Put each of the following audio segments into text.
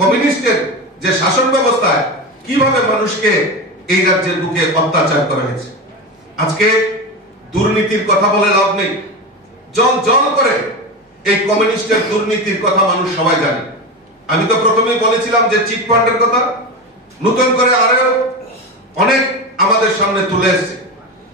কমিউনিস্টের যে শাসন ব্যবস্থায় কিভাবে মানুষকে এই রাজ্যের বুকে অত্যাচার করা হয়েছে। আজকে দুর্নীতির কথা বলে লাভ নেই, জল জল করে এই কমিউনিস্টের দুর্নীতির কথা মানুষ সবাই জানে। আমি তো প্রথমেই বলেছিলাম যে চিট ফান্ডের কথা নতুন করে আরো অনেক আমাদের সামনে তুলে এসেছে।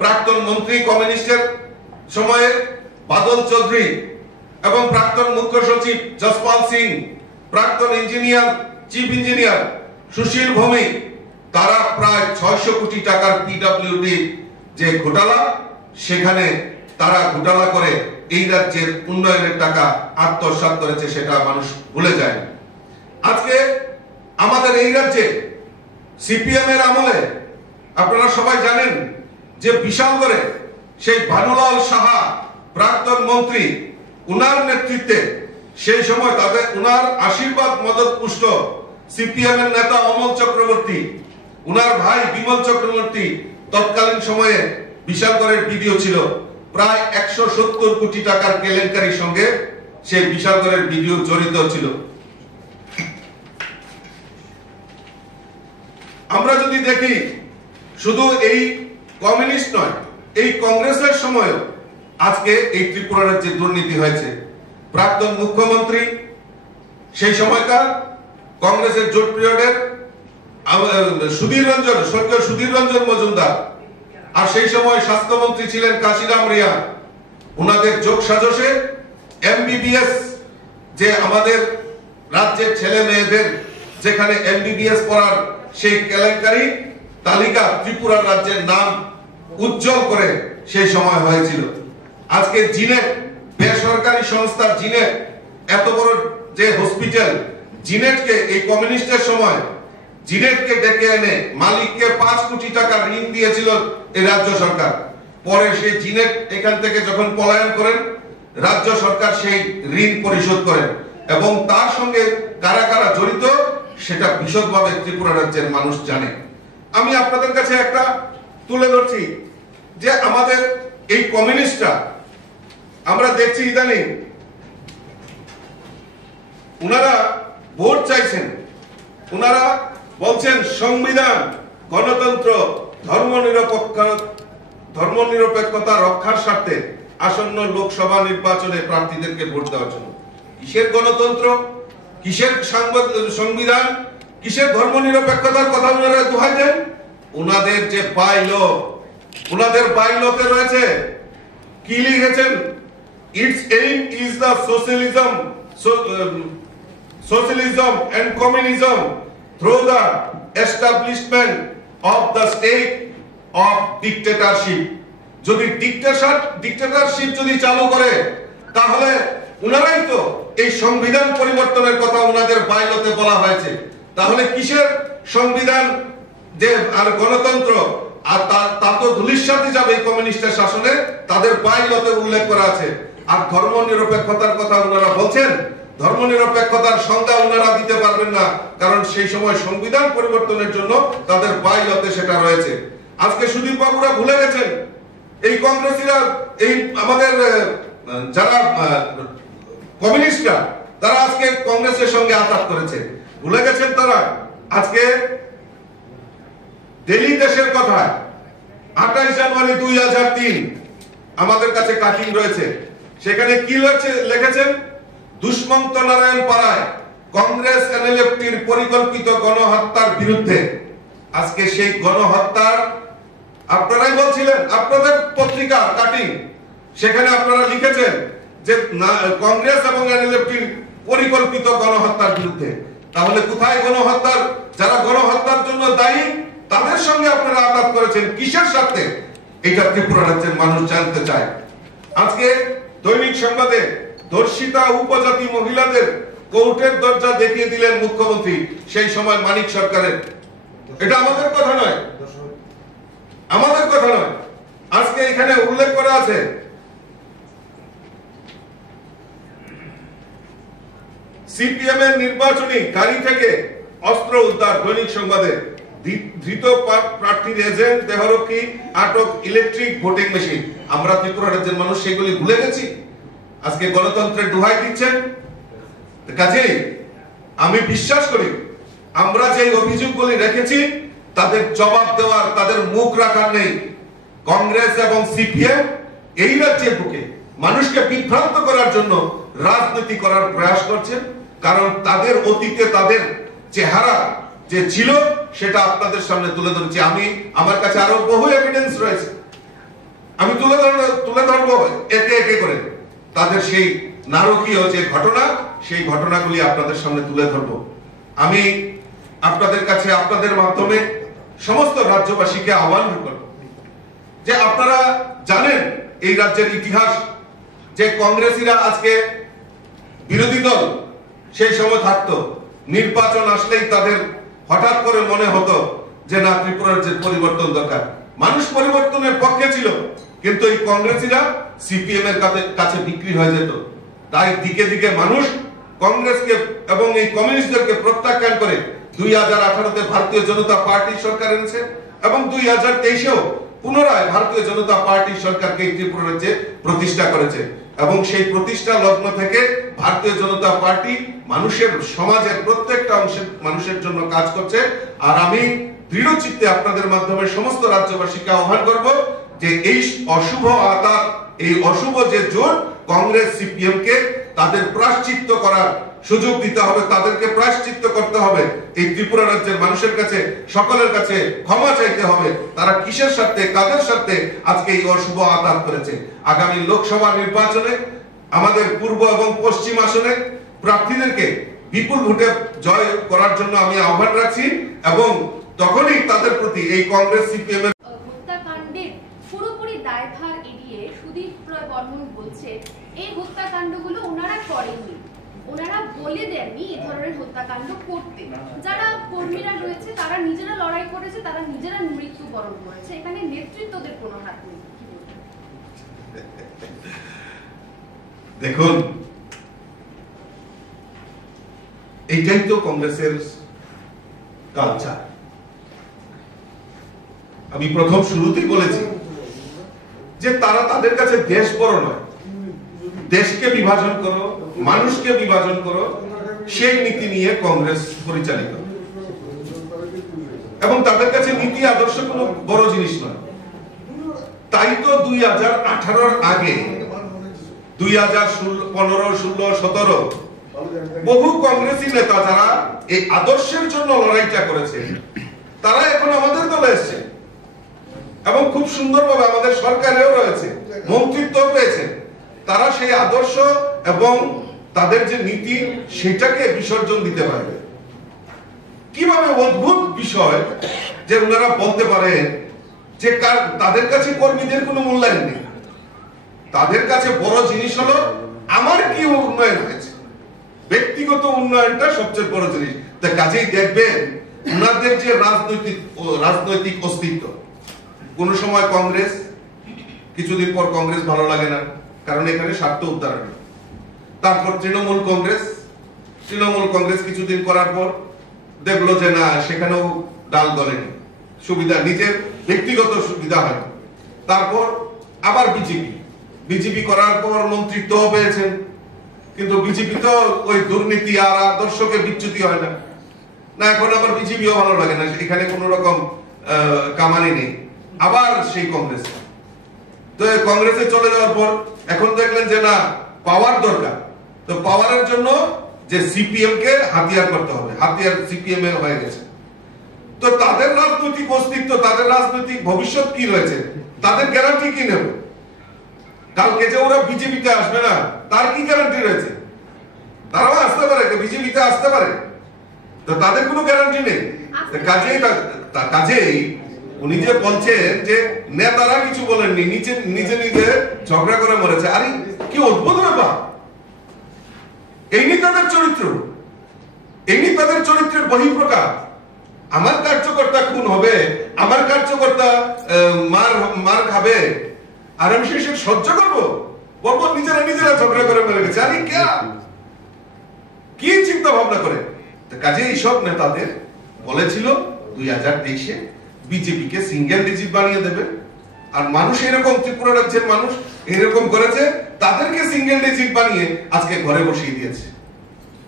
প্রাক্তন মন্ত্রী কমিউনিস্টের সময়ে বাদল চৌধুরী এবং প্রাক্তন মুখ্য সচিব যশপাল সিং, প্রাক্তন ইঞ্জিনিয়ার চিফ ইঞ্জিনিয়ার সুশীল ভৌমিক, তারা প্রায় 600 কোটি টাকার পিডব্লিউডি যে ঘোটালা, সেখানে তারা ঘোটালা করে এই রাজ্যের উন্নয়নের টাকা আত্মসাৎ করেছে, সেটা মানুষ ভুলে যায়। আজকে আমাদের এই রাজ্যে সিপিএম এর আমলে আপনারা সবাই জানেন যে বিশালগড়ে সেই ভানুলাল সাহা প্রাক্তন মন্ত্রী, উনার নেতৃত্বে সেই সময় তাদের উনার আশীর্বাদ মদত পুষ্ট সিপিএম এর নেতা অমল চক্রবর্তী, উনার ভাই বিমল চক্রবর্তী তৎকালীন সময়ে বিশালগড়ের বিডিও ছিল। প্রায় 170 কোটি টাকার কেলেঙ্কারির সঙ্গে সেই বিশালগড়ের বিডিও জড়িত ছিল। আমরা যদি দেখি শুধু এই কমিউনিস্ট নয়, এই কংগ্রেসের সময় আজকে এই ত্রিপুরা রাজ্যে দুর্নীতি হয়েছে। প্রাক্তন মুখ্যমন্ত্রী সেই সময়কার কংগ্রেসের জোট পিরিয়ডের স্বর্গীয় সুধীর রঞ্জন মজুমদার, আর সেই সময় স্বাস্থ্যমন্ত্রী ছিলেন কাশিরাম রিয়া, ওনাদের যোগ সাজসে এমবিবিএস যে আমাদের রাজ্যের ছেলে মেয়েদের যেখানে এমবিবিএস পড়ার সেই কেলেঙ্কারি তালিকা ত্রিপুরা রাজ্যের নাম উজ্জ্বল করে সেই সময় হয়েছিল। আজকে জিনেট বেসরকারি সংস্থা জিনেট, এত বড় যে হসপিটাল জিনেটকে এই কমিউনিস্টের সময় জিনেটকে ডেকে এনে মালিককে 5 কোটি টাকা ঋণ দিয়েছিল এই রাজ্য সরকার। পরে সেই জিনেট এখান থেকে যখন পলায়ন করেন, রাজ্য সরকার সেই ঋণ পরিশোধ করেন এবং তার সঙ্গে কারা কারা জড়িত সেটা বিশদভাবে ত্রিপুরা রাজ্যের মানুষ জানে। আমি আপনাদের কাছে একটা তুলে ধরছি যে আমাদের এই কমিউনিস্টরা, আমরা দেখছি ইদানিং উনারা ভোট চাইছেন, উনারা বলছেন সংবিধান, গণতন্ত্র, ধর্মনিরপেক্ষতা রক্ষার স্বার্থে আসন্ন লোকসভা নির্বাচনে প্রার্থীদেরকে ভোট দেওয়ার জন্য। কিসের গণতন্ত্র, কিসের সংবিধান, কিসের ধর্মনিরপেক্ষতার কথা ওনারা দোহাই দেন? ওনাদের যে বাইলো, ওনাদের বাইলোতে রয়েছে কি লিখেছেন? It's aim is the socialism and communism through the establishment of the state of dictatorship. যদি ডিক্টেটরশিপ যদি চালু করে তাহলে উনারাই তো এই সংবিধান পরিবর্তনের কথা ওনাদের বাইলোতে বলা হয়েছে। তাহলে কিসের সংবিধান যে আর গণতন্ত্র, আর তা তো ধূলিসাৎ যাবে এই কমিউনিস্টের শাসনে, তাদের বাইলোতে উল্লেখ করা আছে। আর ধর্মনিরপেক্ষতার কথা ওনারা বলছেন, ধর্মনিরপেক্ষতার সংজ্ঞা ওনারা দিতে পারবেন না, কারণ সেই সময় সংবিধান পরিবর্তনের জন্য তাদের বাইলতে সেটা রয়েছে। আজকে সুদীপ বাবুরা ভুলে গেছেন, এই কংগ্রেসীরা, এই আমাদের যারা কমিউনিস্টরা, তারা আজকে কংগ্রেসের সঙ্গে আঘাত করেছে, ভুলে গেছেন তারা। আজকে দিল্লি দেশের কথা 28 জানুয়ারি 2003 আমাদের কাছে কাটিং রয়েছে, সেখানে কি লিখেছেন? দুষ্মন্ত নারায়ণ পাড়ায় কংগ্রেস এনএলএফটির পরিকল্পিত গণহত্যার বিরুদ্ধে। আজকে সেই গণহত্যার আপনারাই বলছিলেন, আপনাদের পত্রিকা কাটিং, সেখানে আপনারা লিখেছেন যে কংগ্রেস এবং এনএলএফটির পরিকল্পিত গণহত্যার বিরুদ্ধে। তাহলে কোথায় গণহত্যার, যারা গণহত্যার জন্য দায়ী তাদের সঙ্গে আপনারা আঘাত করেছেন কিসের সাথে? এটা ত্রিপুরা রাজ্যের মানুষ জানতে চায়। আজকে দৈনিক সংবাদে ধর্ষিতা উপজাতি মহিলাদের কোর্টের দরজা দেখিয়ে দিলেন মুখ্যমন্ত্রী সেই সময় মানিক সরকারের। এটা আমাদের কথা নয়, আমাদের কথা নয়। আজকে এখানে উল্লেখ করা আছে সিপিএম এর নির্বাচনী গাড়ি থেকে অস্ত্র উদ্ধার, দৈনিক সংবাদে। ধৃত প্রার্থীর এজেন্ট, দেহরক্ষী, আটক, ইলেকট্রিক ভোটিং মেশিন। আমরা ত্রিপুরা রাজ্যের মানুষ সেগুলি ভুলে গেছি, আজকে গণতন্ত্রের দোহাই দিচ্ছেন। কাজেই আমি বিশ্বাস করি আমরা যে অভিযোগগুলি রেখেছি তাদের জবাব দেওয়ার, তাদের মুখ রাখার নেই। কংগ্রেস এবং সিপিএম এই রাজ্যের বুকে মানুষকে বিভ্রান্ত করার জন্য রাজনীতি করার প্রয়াস করছে, কারণ তাদের অতীতে তাদের চেহারা যে ছিল সেটা আপনাদের সামনে তুলে ধরেছি। আমার কাছে আরো বহু এভিডেন্স রয়েছে, আমি তুলে ধরবো একে একে করে তাদের সেই নারকীয় যে ঘটনা, সেই ঘটনাগুলি আপনাদের সামনে তুলে ধরবো। আমি আপনাদের কাছে আপনাদের মাধ্যমে সমস্ত রাজ্যবাসীকে আহ্বান করব যে আপনারা জানেন এই রাজ্যের ইতিহাস, যে কংগ্রেসীরা আজকে বিরোধী দল সেই সময় থাকতো, নির্বাচন আসলেই তাদের হঠাৎ করে মনে হতো যে না, ত্রিপুরার যে পরিবর্তন দরকার। মানুষ পরিবর্তনের পক্ষে ছিল, কিন্তু এই কংগ্রেসীরা সিপিএম এর কাছে বিক্রি হয়ে যেত। তাই দিকে দিকে মানুষ কংগ্রেসকে এবং এই কমিউনিস্টদেরকে প্রত্যাখ্যান করে 2018-তে ভারতীয় জনতা পার্টি সরকার এনেছে এবং 2023-এও পুনরায় ভারতীয় জনতা পার্টি সরকারকে ত্রিপুরা রাজ্যে প্রতিষ্ঠা করেছে। এবং সেই প্রতিষ্ঠা লগ্ন থেকে ভারতীয় জনতা পার্টি মানুষের, সমাজের প্রত্যেকটা অংশের মানুষের জন্য কাজ করছে। আর আমি দৃঢ় চিত্তে আপনাদের মাধ্যমে সমস্ত রাজ্যবাসীকে আহ্বান করব যে এই অশুভ আতাত, এই অশুভ যে জোট কংগ্রেস সিপিএম কে, তাদের প্রায়শ্চিত্ত করার সুযোগ দিতে হবে, তাদেরকে প্রায়শ্চিত্ত করতে হবে। এই ত্রিপুরা রাজ্যের মানুষের কাছে, সকলের কাছে ক্ষমা চাইতে হবে তারা কিসের সাথে, কাদের সাথে আজকে এই অশুভ আতাত করেছে। আগামী লোকসভা নির্বাচনে আমাদের পূর্ব এবং পশ্চিম আসনে প্রার্থীদেরকে বিপুল ভোটে জয় করার জন্য আমি আহ্বান রাখছি এবং তখনই তাদের প্রতি এই কংগ্রেস সিপিএম এর হত্যাকাণ্ডের পুরোপুরি দায়ভার এড়িয়ে সুদীপ রায় বর্মন বলছে এই হত্যাকাণ্ডগুলো ওনারা করেননি, ওনারা বলে দেননি এই ধরনের হত্যাকাণ্ড করতে। যারা কর্মীরা রয়েছে তারা নিজেরা লড়াই করেছে, তারা নিজেরা মৃত্যুবরণ করেছে, এখানে নেতৃত্বদের কোনো হাত নেই। দেখুন, এইটাই তো কংগ্রেসের কালচার। আমি প্রথম শুরুতেই বলেছি যে তারা, তাদের কাছে দেশ বড় নয়, দেশকে বিভাজন করো, মানুষকে বিভাজন করো, সেই নীতি নিয়ে কংগ্রেস পরিচালিত। এবং তাদের কাছে নীতি আদর্শ কোনো বড় জিনিস নয়। তাই তো 2018-র আগে 2015, 16, 17 বহু কংগ্রেসী নেতা যারা এই আদর্শের জন্য লড়াইটা করেছে, তারা এখন আমাদের দলে এসেছে এবং খুব সুন্দরভাবে আমাদের সরকারেও রয়েছে, মন্ত্রিত্ব পেয়েছে। তারা সেই আদর্শ এবং তাদের যে নীতি সেটাকে বিসর্জন দিতে পারবে। কিভাবে অদ্ভুত বিষয় যে ওনারা বলতে পারেন যে তাদের কাছে কর্মীদের কোনো মূল্যায়ন নেই, তাদের কাছে বড় জিনিস হলো আমার কি উন্নয়ন হয়েছে, ব্যক্তিগত উন্নয়নটা সবচেয়ে বড় জিনিস। তা কাজেই দেখবেন ওনাদের যে রাজনৈতিক অস্তিত্ব, কোন সময় কংগ্রেস, কিছুদিন পর কংগ্রেস ভালো লাগে না, কারণ এখানে স্বার্থ উদ্ধারণ। তারপর তৃণমূল কংগ্রেস কিছুদিন করার পর দেখলো যে না, সেখানেও ডাল গলেনি, সুবিধা নিজের ব্যক্তিগত সুবিধা হয়। তারপর আবার বিজেপি করার পর মন্ত্রিত্ব পেয়েছেন, কিন্তু বিজেপি তো ওই দুর্নীতি আর আদর্শকে বিচ্যুতি হয় না, এখন আবার বিজেপিও ভালো লাগে না, এখানে কোন রকম কামানি নেই, আবার সেই কংগ্রেস। তো কংগ্রেসে চলে যাওয়ার পর এখন দেখলেন যে না, পাওয়ার দরকার, তো পাওয়ারের জন্য যে সিপিএম কে হাতিয়ার করতে হবে, হাতিয়ার সিপিএম এর হয়ে গেছে। তো তাদের রাজনৈতিক অস্তিত্ব, তাদের রাজনৈতিক ভবিষ্যৎ কি রয়েছে, তাদের গ্যারান্টি কি নেবে? কালকে যে ওরা বিজেপিতে আসবে না, তার কি গ্যারান্টি রয়েছে? তারাও আসতে পারে, বিজেপিতে আসতে পারে, তো তাদের কোনো গ্যারান্টি নেই। কাজেই উনি যে বলছেন যে নেতারা কিছু বলেননি, নিজে নিজে ঝগড়া করে মরেছে, আরে কি অদ্ভুত ব্যাপার! এই নেতাদের চরিত্র, এই নেতাদের চরিত্রের বহিঃপ্রকাশ। আমার কার্যকর্তা খুন হবে, আমার কার্যকর্তা মার খাবে, আর আমি সে সহ্য করবো? বলবো নিজেরা ঝগড়া করে মরে গেছে। আরে কি চিন্তা ভাবনা করে? কাজে এইসব নেতাদের বলেছিল 2023-এ বিজেপিকে সিঙ্গেল ডিজিট বানিয়ে দেবে। আর মানুষ এরকম, ত্রিপুরা রাজ্যের মানুষ এরকম করেছে, তাদেরকে সিঙ্গেল ডিজিট বানিয়ে আজকে ঘরে বসিয়ে দিয়েছে।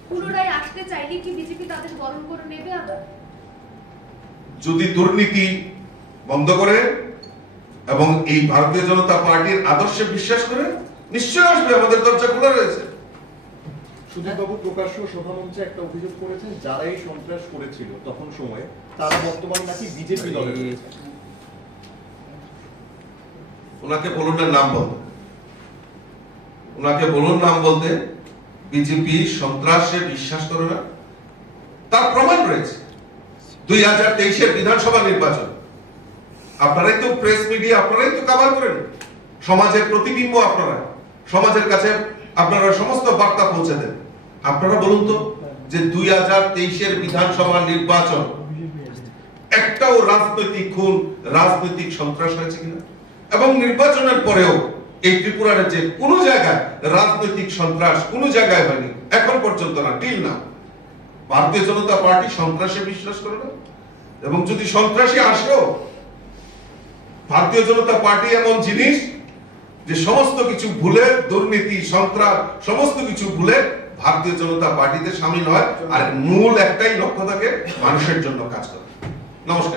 পুনরায় আসতে চাইলে কি বিজেপি তাদের বরণ করে নেবে আবার? যদি দুর্নীতি বন্ধ করে এবং এই ভারতীয় জনতা পার্টির আদর্শে বিশ্বাস করে, নিশ্চয় আসবে, আমাদের দরজা খোলা রয়েছে। সুধীরবাবু প্রকাশ্য সভামঞ্চে একটা অভিযোগ করেছেন, যারা এই সন্ত্রাস করেছিল তখন সময়ে তারা বর্তমানে নাকি বিজেপি দলে রয়েছে। ওনাকে বলুন না নাম বলতে, ওনাকে বলুন নাম বলতে। বিজেপি সন্ত্রাসে বিশ্বাস করে না, তার প্রমাণ রয়েছে। 2023-এর বিধানসভা নির্বাচন, আপনারাই তো প্রেস মিডিয়া, আপনারাই তো কভার করেন, সমাজের প্রতিবিম্ব আপনারা, সমাজের কাছে আপনারা সমস্ত বার্তা পৌঁছে দেন। আপনারা বলুন তো যে 2023-এর বিধানসভা নির্বাচন একটাও রাজনৈতিক খুন, রাজনৈতিক সন্ত্রাস হয়েছে কিনা? এবং নির্বাচনের পরেও এই ত্রিপুরা রাজ্যে কোনো জায়গায় রাজনৈতিক সন্ত্রাস কোনো জায়গায় হয়নি, এখন পর্যন্ত না, টিল না। ভারতীয় জনতা পার্টি সন্ত্রাসে বিশ্বাস করে না, এবং যদি সন্ত্রাসী আসেও, ভারতীয় জনতা পার্টি এমন জিনিস যে সমস্ত কিছু ভুলে, দুর্নীতি, সন্ত্রাস সমস্ত কিছু ভুলে ভারতীয় জনতা পার্টিতে সামিল হয়, আর মূল একটাই লক্ষ্য থাকে, মানুষের জন্য কাজ করা। নমস্কার।